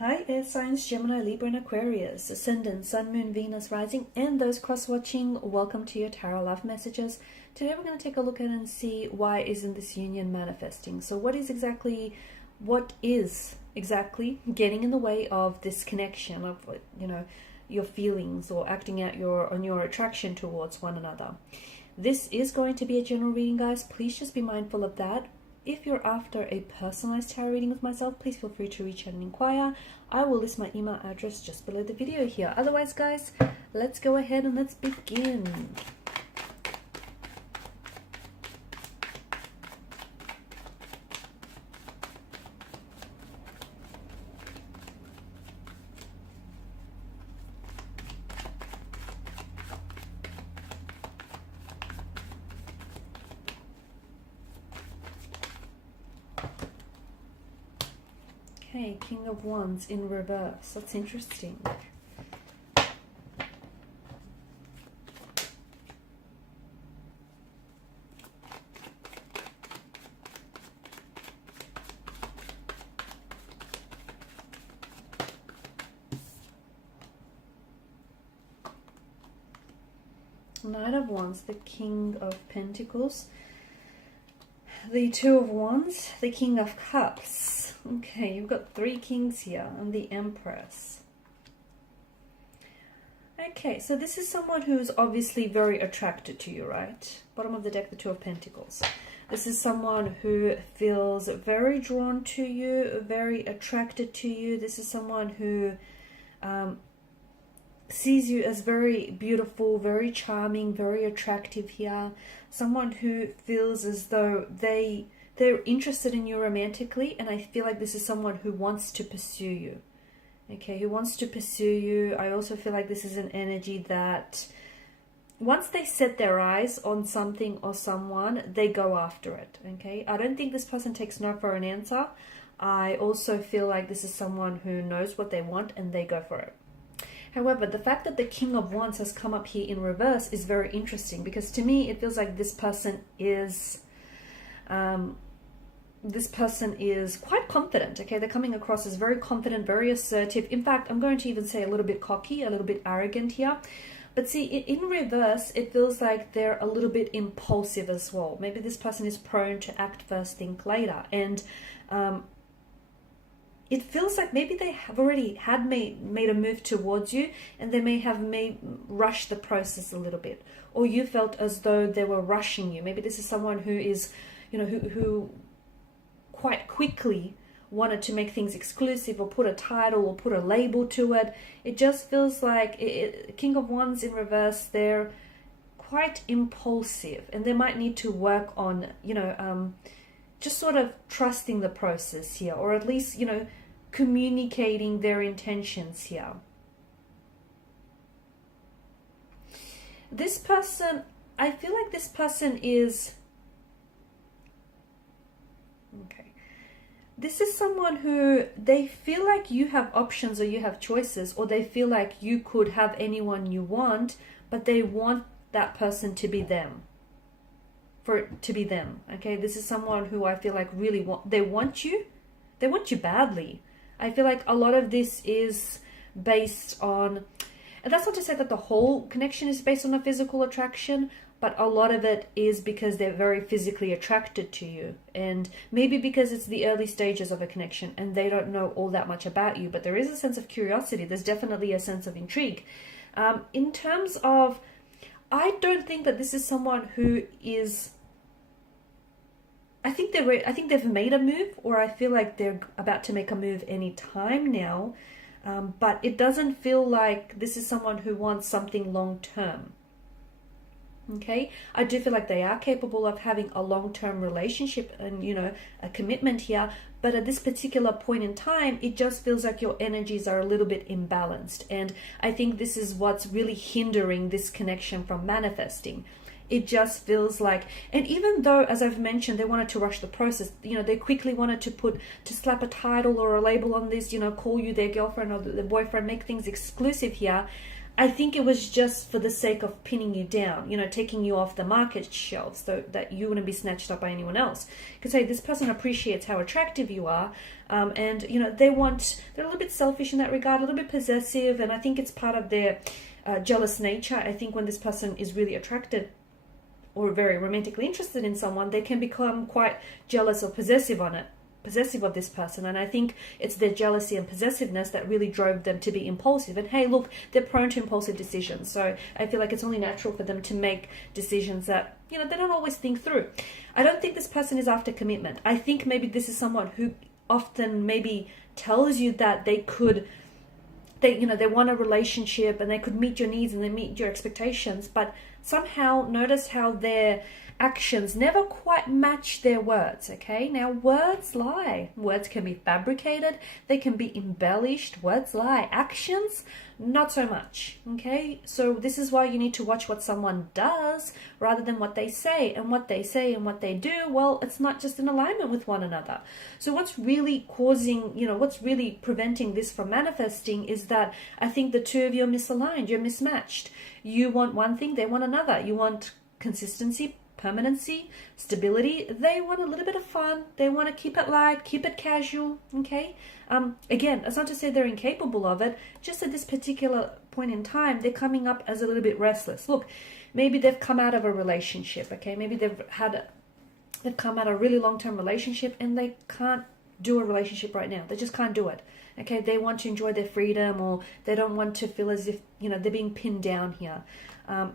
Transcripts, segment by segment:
Hi, air signs Gemini, Libra, and Aquarius, Ascendant, Sun, Moon, Venus, Rising, and those cross-watching. Welcome to your Tarot Love Messages. Today we're going to take a look at and see why isn't this union manifesting. So what is exactly getting in the way of this connection of, your feelings or acting out on your attraction towards one another? This is going to be a general reading, guys. Please just be mindful of that. If you're after a personalized tarot reading with myself, please feel free to reach out and inquire. I will list my email address just below the video here. Otherwise, guys, let's go ahead and let's begin. Okay, King of Wands in reverse. That's interesting. Knight of Wands, the King of Pentacles, the Two of Wands, the King of Cups. Okay, you've got three kings here and the Empress. Okay, so this is someone who's obviously very attracted to you, right? Bottom of the deck, the Two of Pentacles. This is someone who feels very drawn to you, very attracted to you. This is someone who sees you as very beautiful, very charming, very attractive here. Someone who feels as though they're interested in you romantically, and I feel like this is someone who wants to pursue you. Okay, who wants to pursue you. I also feel like this is an energy that once they set their eyes on something or someone, they go after it. Okay, I don't think this person takes no for an answer. I also feel like this is someone who knows what they want and they go for it. However, the fact that the King of Wands has come up here in reverse is very interesting, because to me it feels like this person is quite confident. Okay, they're coming across as very confident, very assertive. In fact, I'm going to even say a little bit cocky, a little bit arrogant here. But see, in reverse, it feels like they're a little bit impulsive as well. Maybe this person is prone to act first, think later. And it feels like maybe they have already made a move towards you, and they may have rushed the process a little bit. Or you felt as though they were rushing you. Maybe this is someone who is, who quite quickly wanted to make things exclusive or put a title or put a label to it. It just feels like King of Wands in reverse, they're quite impulsive, and they might need to work on, just sort of trusting the process here, or at least, communicating their intentions here. This person, I feel like this person is... Okay. This is someone who they feel like you have options or you have choices, or they feel like you could have anyone you want, but they want that person to be them. For it to be them. Okay, this is someone who I feel like really they want you badly. I feel like a lot of this is based on, and that's not to say that the whole connection is based on a physical attraction, but a lot of it is because they're very physically attracted to you, and maybe because it's the early stages of a connection and they don't know all that much about you, but there is a sense of curiosity. There's definitely a sense of intrigue. In terms of, I don't think that this is someone who is... I think they've made a move, or I feel like they're about to make a move any time now. But it doesn't feel like this is someone who wants something long term. Okay, I do feel like they are capable of having a long-term relationship and, a commitment here. But at this particular point in time, it just feels like your energies are a little bit imbalanced. And I think this is what's really hindering this connection from manifesting. It just feels like, and even though, as I've mentioned, they wanted to rush the process, they quickly wanted to slap a title or a label on this, call you their girlfriend or their boyfriend, make things exclusive here. I think it was just for the sake of pinning you down, taking you off the market shelf so that you wouldn't be snatched up by anyone else. Because, hey, this person appreciates how attractive you are, and, they're a little bit selfish in that regard, a little bit possessive, and I think it's part of their jealous nature. I think when this person is really attracted or very romantically interested in someone, they can become quite jealous or possessive of this person, and I think it's their jealousy and possessiveness that really drove them to be impulsive. And hey, look, they're prone to impulsive decisions, so I feel like it's only natural for them to make decisions that they don't always think through. I don't think this person is after commitment. I think maybe this is someone who often maybe tells you that they want a relationship and they could meet your needs and they meet your expectations, but somehow notice how their actions never quite match their words. Okay, now words lie. Words can be fabricated, they can be embellished. Words lie. Actions, not so much. Okay, so this is why you need to watch what someone does rather than what they say. And what they say and what they do, well, it's not just in alignment with one another. So what's really what's really preventing this from manifesting is that I think the two of you are misaligned, you're mismatched. You want one thing, they want another. You want consistency, permanency, stability. They want a little bit of fun. They want to keep it light, keep it casual. Okay. Again, it's not to say they're incapable of it. Just at this particular point in time, they're coming up as a little bit restless. Look, maybe they've come out of a relationship. Okay, maybe they've come out of a really long-term relationship and they can't do a relationship right now. They just can't do it. Okay, they want to enjoy their freedom, or they don't want to feel as if they're being pinned down here.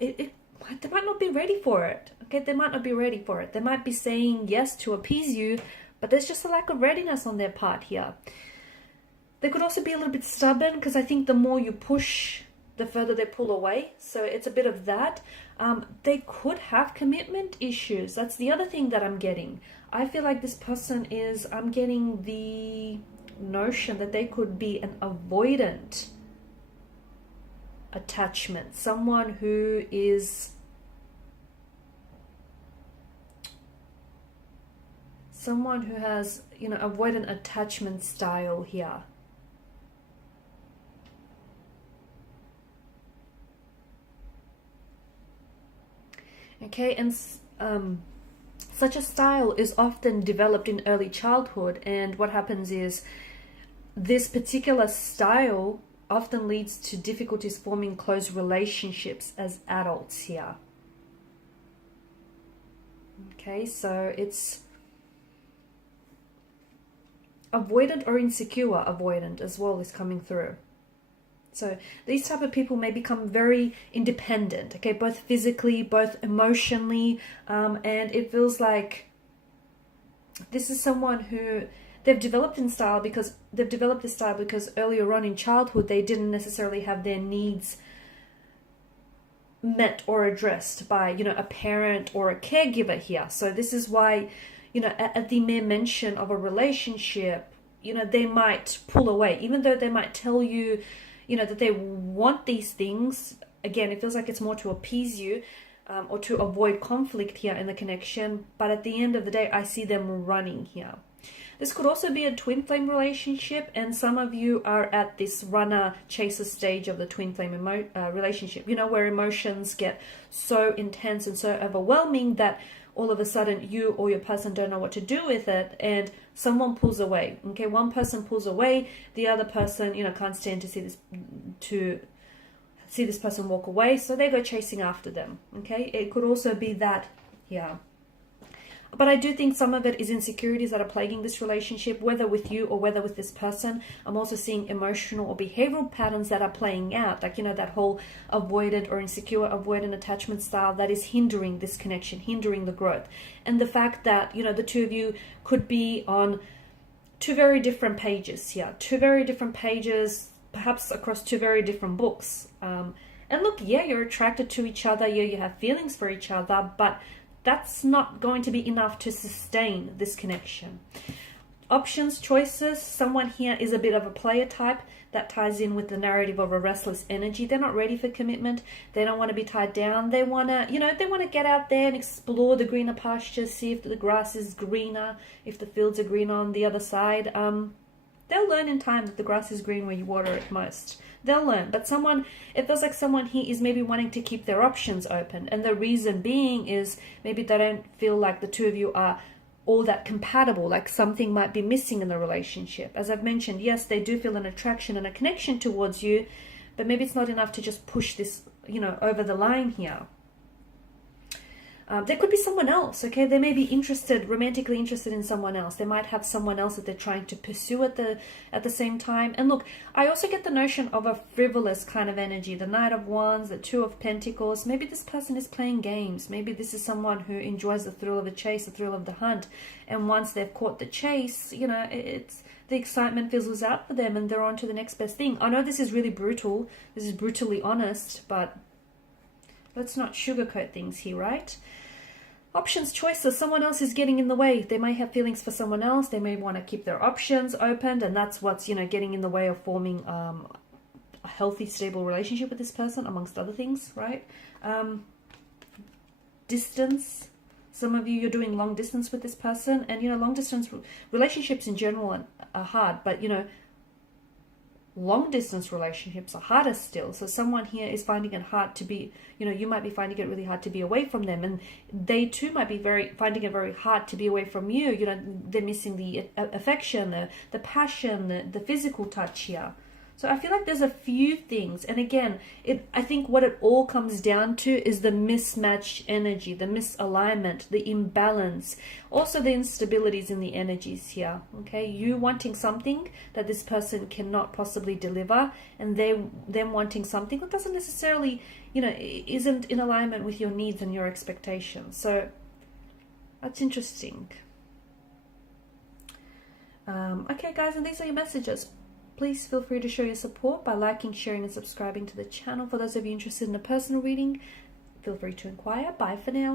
They might not be ready for it. Okay, they might not be ready for it. They might be saying yes to appease you, but there's just a lack of readiness on their part here. They could also be a little bit stubborn, because I think the more you push, the further they pull away. So it's a bit of that. They could have commitment issues. That's the other thing that I'm getting. I feel like this person I'm getting the notion that they could be an avoidant attachment. Someone who is has avoidant attachment style here. Okay, and such a style is often developed in early childhood, and what happens is this particular style often leads to difficulties forming close relationships as adults here. Okay, so it's avoidant or insecure avoidant as well is coming through. So these type of people may become very independent, okay, both physically, both emotionally, and it feels like this is someone who they've developed this style because earlier on in childhood they didn't necessarily have their needs met or addressed by a parent or a caregiver here. So this is why at the mere mention of a relationship, they might pull away, even though they might tell you that they want these things. Again, it feels like it's more to appease you or to avoid conflict here in the connection. But at the end of the day, I see them running here. This could also be a twin flame relationship, and some of you are at this runner-chaser stage of the twin flame relationship, where emotions get so intense and so overwhelming that all of a sudden you or your person don't know what to do with it, and someone pulls away. Okay, one person pulls away, the other person, can't stand to see this person walk away, so they go chasing after them. Okay, it could also be that, yeah. But I do think some of it is insecurities that are plaguing this relationship, whether with you or whether with this person. I'm also seeing emotional or behavioral patterns that are playing out, like, that whole avoidant or insecure avoidant attachment style that is hindering this connection, hindering the growth. And the fact that, the two of you could be on two very different pages here, perhaps across two very different books. And look, yeah, you're attracted to each other, yeah, you have feelings for each other, but that's not going to be enough to sustain this connection. Options, choices. Someone here is a bit of a player type. That ties in with the narrative of a restless energy. They're not ready for commitment. They don't want to be tied down. They want to, get out there and explore the greener pastures, see if the grass is greener, if the fields are greener on the other side. They'll learn in time that the grass is green where you water it most. They'll learn. But it feels like someone here is maybe wanting to keep their options open. And the reason being is maybe they don't feel like the two of you are all that compatible, like something might be missing in the relationship. As I've mentioned, yes, they do feel an attraction and a connection towards you, but maybe it's not enough to just push this, over the line here. There could be someone else, okay? They may be romantically interested in someone else. They might have someone else that they're trying to pursue at the same time. And look, I also get the notion of a frivolous kind of energy. The Knight of Wands, the Two of Pentacles. Maybe this person is playing games. Maybe this is someone who enjoys the thrill of the chase, the thrill of the hunt. And once they've caught the chase, it's the excitement fizzles out for them and they're on to the next best thing. I know this is really brutal. This is brutally honest, but let's not sugarcoat things here, right? Options, choices. Someone else is getting in the way. They may have feelings for someone else. They may want to keep their options open, and that's what's, getting in the way of forming a healthy, stable relationship with this person, amongst other things, right? Distance. Some of you're doing long distance with this person, and, long distance relationships in general are hard, but, long distance relationships are harder still. So someone here is finding it hard to be, you might be finding it really hard to be away from them, and they too might be finding it very hard to be away from you. They're missing the affection, the passion, the physical touch here. So I feel like there's a few things, and again, I think what it all comes down to is the mismatched energy, the misalignment, the imbalance, also the instabilities in the energies here. Okay, you wanting something that this person cannot possibly deliver, and them wanting something that doesn't necessarily, isn't in alignment with your needs and your expectations. So that's interesting. Okay, guys, and these are your messages. Please feel free to show your support by liking, sharing, and subscribing to the channel. For those of you interested in a personal reading, feel free to inquire. Bye for now.